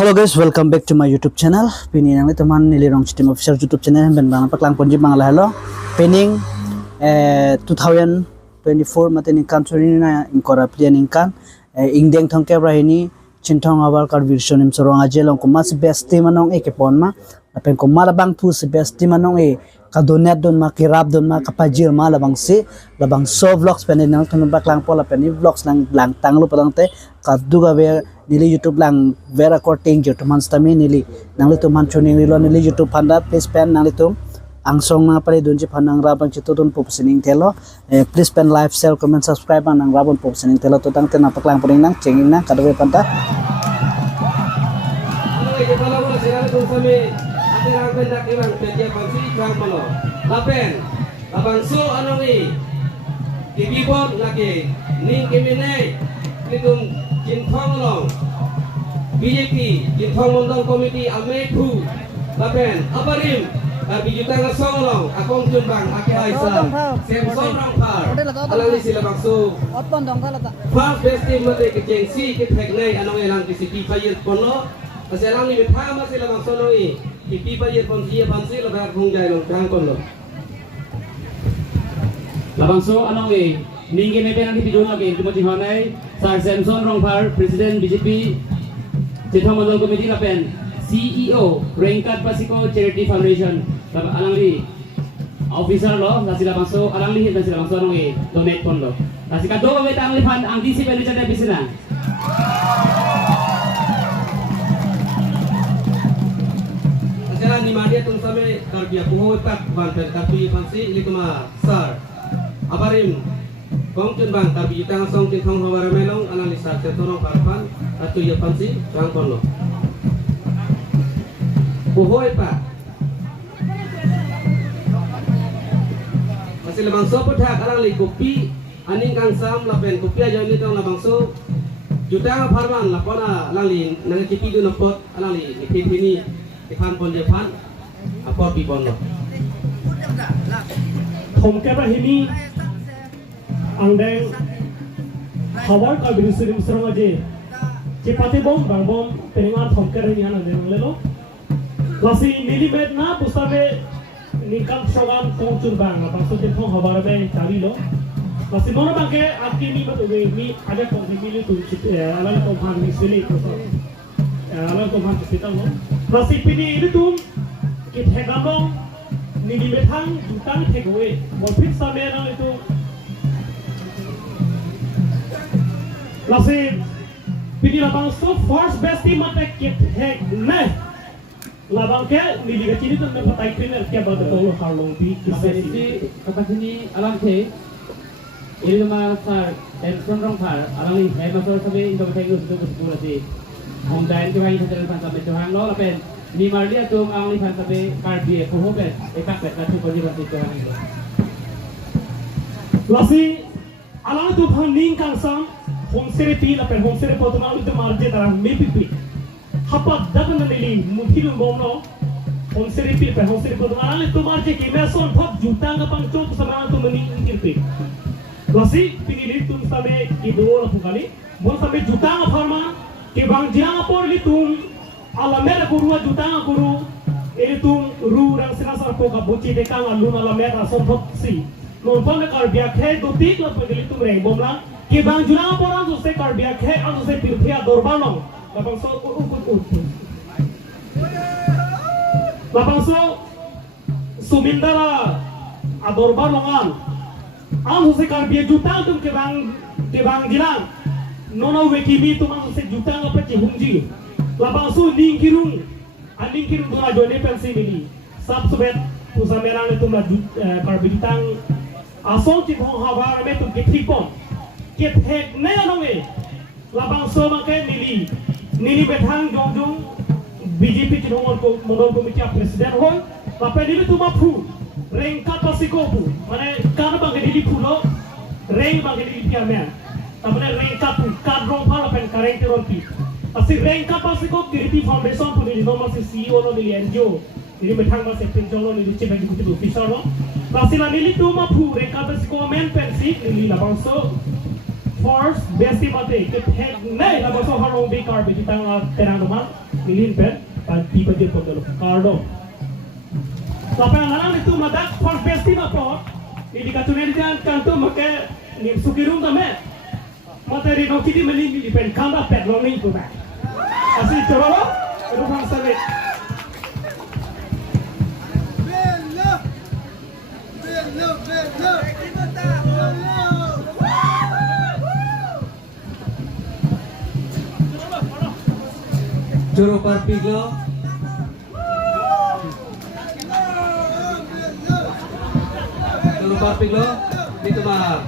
Hello guys, welcome back to my YouTube channel. Pini nang teman nilirong sistem official YouTube channel ben bang paklang ponji bang lahalo. Pining 2024 mateni country na inkora planning kan ingdeng thong kebra hini chintong awal kar version im sorong ajelong ko mas best manong e kepon ma apen ko malabang pu se best manong e kadonat don ma kirab don ma kapajil ma labang si labang so vlogs pen nang thon baklang pola pen vlogs nang lang tanglo padang te kaduga be nili YouTube lang vera korting jo teman stami nili nang litu man choning lilo nili YouTube panda please pen nang litu angsong na pare donji panang rabang chito don popsining telo please pen like share comment subscribe nang rabon popsining telo to tang tena paklang puning nang chenging nang kadawe panta Labangso anong kibibot lagi ning kimine litung jintong long BJP jintong mondong komiti amepu lapen aparim bijutang song long akong jumbang ake aisa semson rangpar alang ni sila bangso first best team mate ke jengsi ke thegnai anong elang kisipi payet pono kasi alang ni mithama sila bangso noi kipi payet pon dia pansi labar hungjai long kang pono Labangso anong ninggi mepe nanti video lagi kumati honai Sir Samson Rongpar Presiden BJP Jithong Mondol Committee lapen CEO Rengkat Pasiko Charity Foundation alang li officer lo nasi labangso alang li nasi labangso anong donate pon lo nasi kado kami tang li fan ang DC pwede canda bisina Sekarang di media tung sampai karya puhoi pak banter tapi pansi ini cuma sar aparim kong chun bang tapi kita ngasong tin thong hawara melong analisa setorong parpan atau ya pansi rang kono puhoi pak masih labangso puthak alang li kopi aning kang sam lapen kopi aja ini tong labangso juta parman lapona alang li nang cipi du napot alang li ini ikan pon depan apor pi pon lo ผมแกประเทศนี้อังแดงขวานกับบิลสุริมสระเจเจ็บปฏิบงบางบงเป็นงานผมแกประเทศนี้อันเดียวเลย咯ลาสีนิลิเมตนะปุษเวนิคัลชาวานคงจุนบางบางส่วนที่ห้องขวานเบย์จารี咯ลาสีโมโนบางแกอาคีนี่แบบมีอาจจะคงจะมีลิตุชิตอะไรก็ผ่านมิสเวลี่ก็สอะไรก็ผ่านสิตั้ง咯ลาสีปีนี้ลิตุกิจแห่งกำลังNili betang jutang takeaway. Morpit sa meron ito. Lasi pinilabang so first best team attack kit heck ne. Labang ke nili kecil itu nepatay pinner kaya bago tolo harlong bi kisesi. Kapag ini alam ke ini cuma sar Samson Rongpar alang li hay masor sabi ito tayo gusto gusto si Honda itu hanya satu lepas sampai Tuhan lo lapen ni mardia tung ang lipan sabi kardia puhobet ekak na tu pwede ba ito ang ito Lasi alang itu pangning kang sam home therapy lapen home therapy to mang itu mardia tarang mepipi hapat dagan na nili mungkin bom no home therapy lapen home therapy to alang itu mardia kimeson pop jutang kapang chot sa mga tumaning ingirpi Lasi pinili tung sabi iduo la pukali bon sabi jutang aparma ke bang jiang apor litung alamera guru jutanga guru tum ru rang sinasar ko kabuci dekang alun alamera sompok si non pame kar biakhe do tik la pagili tum reng bomlang ke bang junanga porang so se kar biakhe ang so se pirthia dorbanong lapang so lapang so sumindara adorbanongan ang so se kar biak jutang tum ke bang jilang nono wekimi tum ang so se jutanga pa chihungji Labang su ningkirung dona jone pensi mili sab subet pusa merang itu la karbitang asong ti hong hawa me tu kitripon ket hek ne anome labang so make nili bethang jongjong BJP ti hong ko mondol komiti presiden hol lape nili tu mapu rengkat pasiko pu mane kan bang nili pulo reng bang nili piamen tamane rengkat pu kadrong pala pen kareng tironti Asi rengka pasiko kiriti foundation pun ini normal si CEO no nili NGO ini betang mas penjong no nili cebangikuti official no Asi la nili tu mapu rengka pasiko men pensi nili labang so first besti mate ke head nei labang so harong be car be tang terang naman Milin pen, di bagian pondok kardo. Tapi yang lain itu madak konversi apa? Ini kacungan dia kantor make ni sukirum dame. Materi nokiti melin di pen kanda pet loning tu mak. Asli coba rumah sahabat. Juru Parpiglo Juru Parpiglo dito mahal